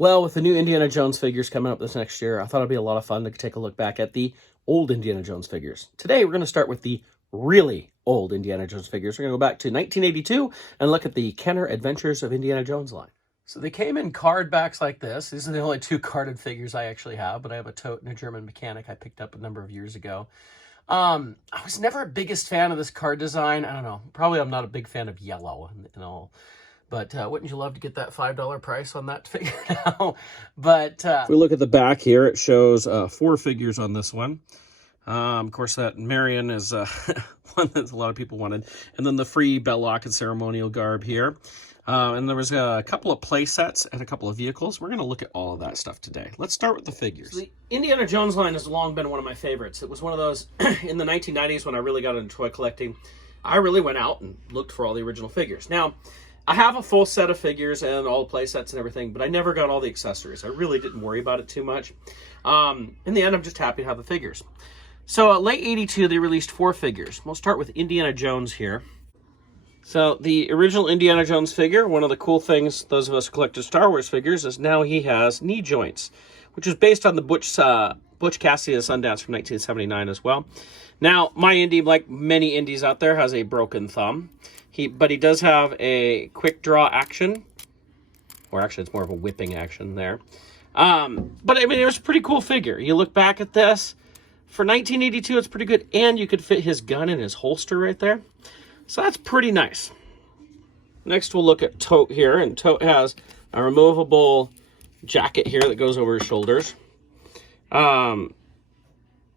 Well, with the new Indiana Jones figures coming up this next year, I thought it'd be a lot of fun to take a look back at the old Indiana Jones figures. Today, we're going to start with the really old Indiana Jones figures. We're going to go back to 1982 and look at the Kenner Adventures of Indiana Jones line. So they came in card backs like this. These are the only two carded figures I actually have, but I have a tote and a German mechanic I picked up a number of years ago. I was never a biggest fan of this card design. I don't know. Probably I'm not a big fan of yellow and all. But wouldn't you love to get that $5 price on that figure now? But if we look at the back here, it shows 4 figures on this one. Of course, that Marion is one that a lot of people wanted. And then the free Belloc and ceremonial garb here. And there was a couple of play sets and a couple of vehicles. We're going to look at all of that stuff today. Let's start with the figures. So the Indiana Jones line has long been one of my favorites. It was one of those in the 1990s when I really got into toy collecting. I really went out and looked for all the original figures. Now, I have a full set of figures and all the play sets and everything, but I never got all the accessories. I really didn't worry about it too much. In the end, I'm just happy to have the figures. So late 82, they released 4 figures. We'll start with Indiana Jones here. So the original Indiana Jones figure, one of the cool things, those of us who collected Star Wars figures, is now he has knee joints, which is based on the Butch Cassidy and Sundance from 1979 as well. Now, my Indy, like many Indies out there, has a broken thumb. But he does have a quick draw action, or actually it's more of a whipping action there. But I mean, it was a pretty cool figure. You look back at this, for 1982, it's pretty good, and you could fit his gun in his holster right there. So that's pretty nice. Next, we'll look at Tote here, and Tote has a removable jacket here that goes over his shoulders. You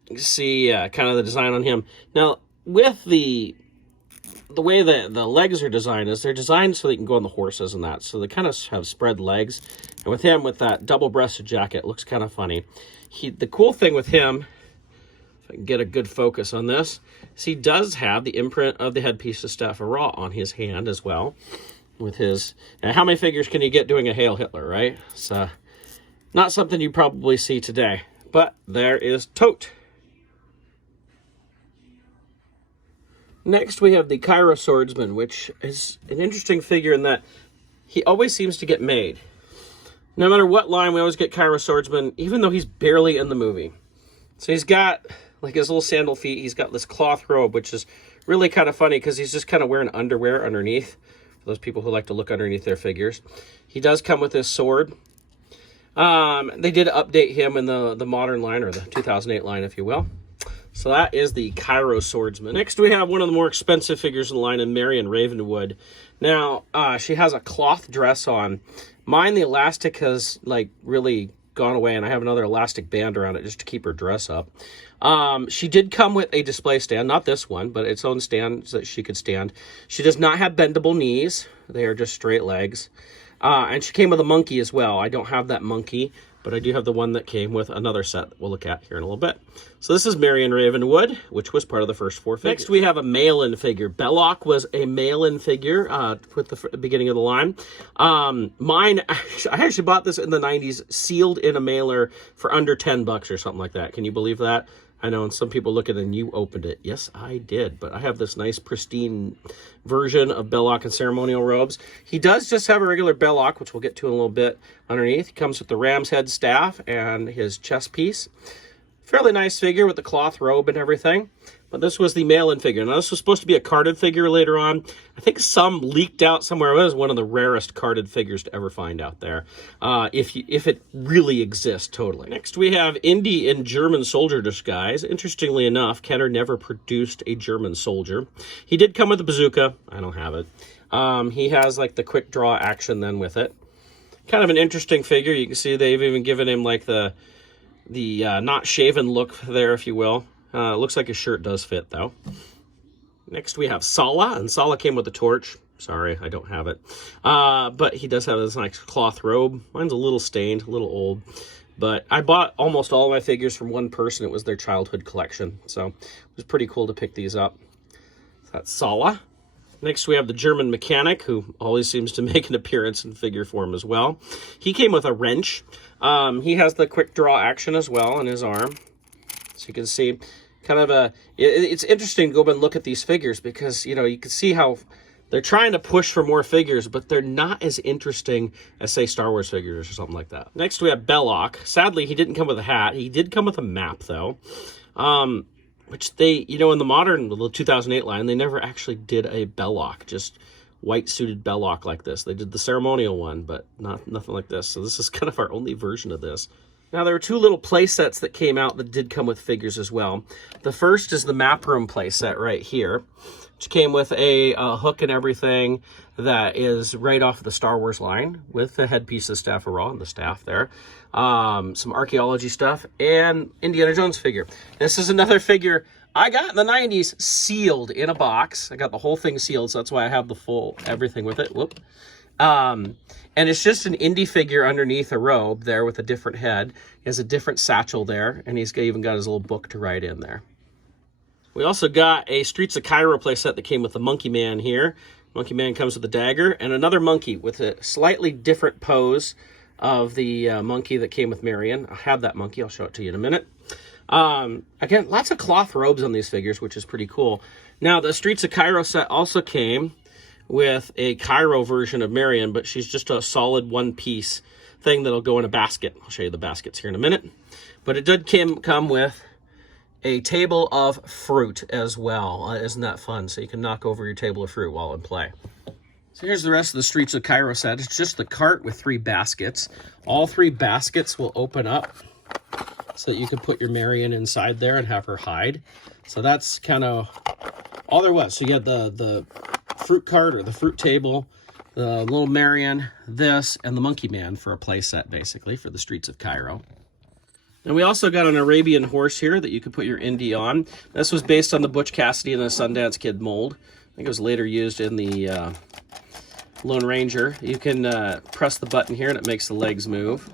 can see kind of the design on him. Now, with the way that the legs are designed is they're designed so they can go on the horses and that. So they kind of have spread legs. And with him, with that double-breasted jacket, it looks kind of funny. The cool thing with him, if I can get a good focus on this, is he does have the imprint of the headpiece of Staffarot on his hand as well. With his, and how many figures can you get doing a Hail Hitler, right? It's not something you probably see today. But there is Tote. Next, we have the Cairo Swordsman, which is an interesting figure in that he always seems to get made. No matter what line, we always get Cairo Swordsman, even though he's barely in the movie. So he's got, like, his little sandal feet. He's got this cloth robe, which is really kind of funny because he's just kind of wearing underwear underneath, for those people who like to look underneath their figures. He does come with his sword. They did update him in the modern line, or the 2008 line, if you will. So that is the Cairo Swordsman. Next, we have one of the more expensive figures in the line, in Marion Ravenwood. Now, she has a cloth dress on. Mine, the elastic has, like, really gone away, and I have another elastic band around it just to keep her dress up. She did come with a display stand, not this one, but its own stand so that she could stand. She does not have bendable knees. They are just straight legs. And she came with a monkey as well. I don't have that monkey, but I do have the one that came with another set that we'll look at here in a little bit. So this is Marion Ravenwood, which was part of the first 4 figures. Next, we have a mail-in figure. Belloc was a mail-in figure with the beginning of the line. Mine, I actually bought this in the 90s, sealed in a mailer for under $10 or something like that. Can you believe that? I know, and some people look at it and you opened it. Yes, I did, but I have this nice pristine version of Belloc and ceremonial robes. He does just have a regular Belloc, which we'll get to in a little bit underneath. He comes with the ram's head staff and his chest piece. Fairly nice figure with the cloth robe and everything. But this was the mail-in figure. Now, this was supposed to be a carded figure later on. I think some leaked out somewhere. It was one of the rarest carded figures to ever find out there, if it really exists totally. Next, we have Indy in German soldier disguise. Interestingly enough, Kenner never produced a German soldier. He did come with a bazooka. I don't have it. He has, like, the quick draw action then with it. Kind of an interesting figure. You can see they've even given him, like, the not shaven look there, if you will. Looks like his shirt does fit, though. Next, we have Sala, and Sala came with a torch. Sorry, I don't have it. But he does have this nice cloth robe. Mine's a little stained, a little old. But I bought almost all of my figures from one person. It was their childhood collection. So it was pretty cool to pick these up. So that's Sala. Next, we have the German mechanic, who always seems to make an appearance in figure form as well. He came with a wrench. He has the quick draw action as well on his arm. So you can see kind of it's interesting to go and look at these figures because, you know, you can see how They're trying to push for more figures, but they're not as interesting as, say, Star Wars figures or something like that. Next, we have Belloc. Sadly, he didn't come with a hat. He did come with a map, though, which they, you know, in the modern, the 2008 line, they never actually did a Belloc, just white-suited Belloc like this. They did the ceremonial one, but nothing like this. So this is kind of our only version of this. Now, there were two little play sets that came out that did come with figures as well. The first is the Map Room play set right here, which came with a hook and everything that is right off the Star Wars line with the headpiece of Staff of Ra and the staff there. Some archaeology stuff and Indiana Jones figure. This is another figure I got in the 90s sealed in a box. I got the whole thing sealed, so that's why I have the full everything with it. Whoop. And it's just an Indy figure underneath a robe there with a different head. He has a different satchel there, and he's even got his little book to write in there. We also got a Streets of Cairo playset that came with the Monkey Man here. Monkey Man comes with a dagger, and another monkey with a slightly different pose of the monkey that came with Marion. I have that monkey. I'll show it to you in a minute. Again, lots of cloth robes on these figures, which is pretty cool. Now, the Streets of Cairo set also came with a Cairo version of Marion, but she's just a solid one-piece thing that'll go in a basket. I'll show you the baskets here in a minute. But it did come with a table of fruit as well. Isn't that fun? So you can knock over your table of fruit while in play. So here's the rest of the Streets of Cairo set. It's just the cart with 3 baskets. All 3 baskets will open up so that you can put your Marion inside there and have her hide. So that's kind of all there was. So you had the fruit cart or the fruit table, the little Marion, this, and the Monkey Man for a play set, basically, for the Streets of Cairo. And we also got an Arabian horse here that you could put your Indy on. This was based on the Butch Cassidy and the Sundance Kid mold. I think it was later used in the Lone Ranger. You can press the button here and it makes the legs move.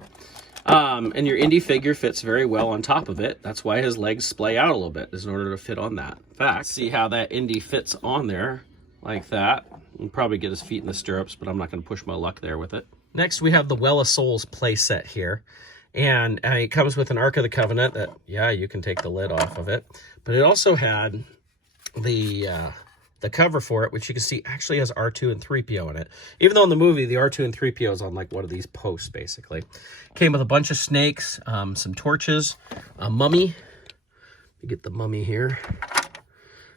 And your Indy figure fits very well on top of it. That's why his legs splay out a little bit, is in order to fit on that. In fact, see how that Indy fits on there like that. You can probably get his feet in the stirrups, but I'm not going to push my luck there with it. Next, we have the Well of Souls play set here. And it comes with an Ark of the Covenant that, yeah, you can take the lid off of it. But it also had the cover for it, which you can see actually has R2 and 3PO in it. Even though in the movie, the R2 and 3PO is on like one of these posts, basically. Came with a bunch of snakes, some torches, a mummy. Let me get the mummy here.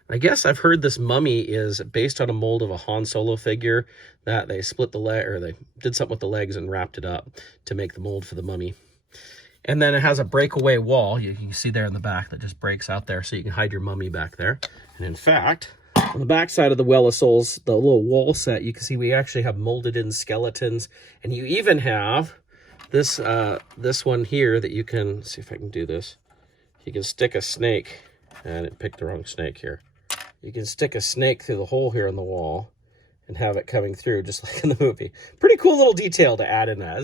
I guess I've heard this mummy is based on a mold of a Han Solo figure that they split the leg, or they did something with the legs and wrapped it up to make the mold for the mummy. And then it has a breakaway wall. You can see there in the back that just breaks out there so you can hide your mummy back there. And in fact, on the back side of the Well of Souls, the little wall set, you can see we actually have molded in skeletons. And you even have this one here that you can, see if I can do this. You can stick a snake, and it picked the wrong snake here. You can stick a snake through the hole here in the wall and have it coming through just like in the movie. Pretty cool little detail to add in that.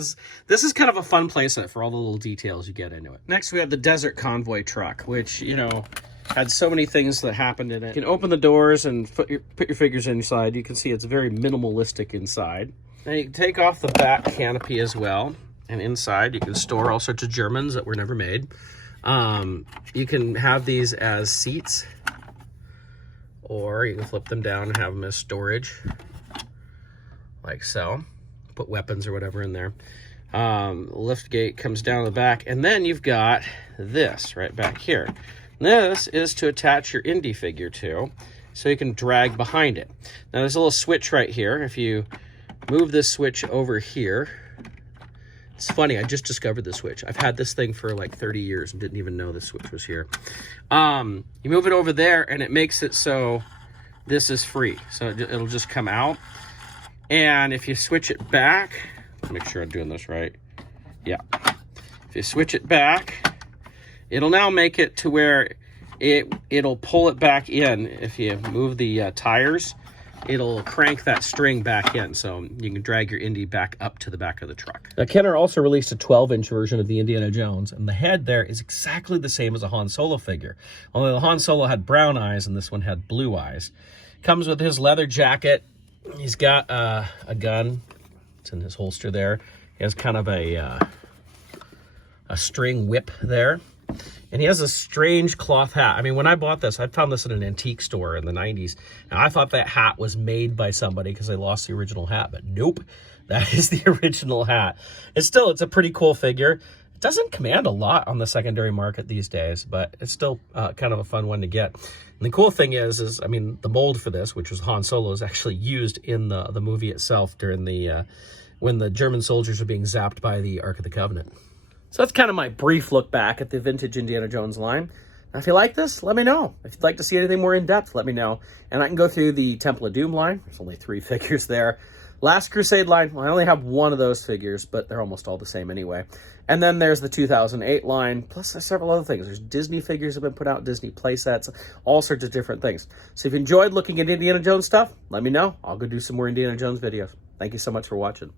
This is kind of a fun playset for all the little details you get into it. Next, we have the Desert Convoy truck, which, you know, had so many things that happened in it. You can open the doors and put your figures inside. You can see it's very minimalistic inside. Now you can take off the back canopy as well. And inside you can store all sorts of Germans that were never made. You can have these as seats, or you can flip them down and have them as storage, like so. Put weapons or whatever in there. Lift gate comes down the back, and then you've got this right back here. This is to attach your Indy figure to, so you can drag behind it. Now there's a little switch right here. If you move this switch over here, it's funny, I just discovered the switch. I've had this thing for like 30 years and didn't even know the switch was here. You move it over there and it makes it so this is free. So it'll just come out. And if you switch it back, make sure I'm doing this right. Yeah. If you switch it back, it'll now make it to where it'll pull it back in. If you move the tires, it'll crank that string back in, so you can drag your Indy back up to the back of the truck. Now, Kenner also released a 12-inch version of the Indiana Jones, and the head there is exactly the same as a Han Solo figure. Only the Han Solo had brown eyes, and this one had blue eyes. Comes with his leather jacket. He's got a gun. It's in his holster there. He has kind of a string whip there. And he has a strange cloth hat. I mean, when I bought this, I found this in an antique store in the 90s. And I thought that hat was made by somebody because they lost the original hat. But nope, that is the original hat. It's a pretty cool figure. It doesn't command a lot on the secondary market these days, but it's still kind of a fun one to get. And the cool thing is I mean, the mold for this, which was Han Solo, is actually used in the movie itself during the when the German soldiers were being zapped by the Ark of the Covenant. So that's kind of my brief look back at the vintage Indiana Jones line. Now, if you like this, let me know. If you'd like to see anything more in-depth, let me know. And I can go through the Temple of Doom line. There's only 3 figures there. Last Crusade line, well, I only have 1 of those figures, but they're almost all the same anyway. And then there's the 2008 line, plus several other things. There's Disney figures that have been put out, Disney playsets, all sorts of different things. So if you enjoyed looking at Indiana Jones stuff, let me know. I'll go do some more Indiana Jones videos. Thank you so much for watching.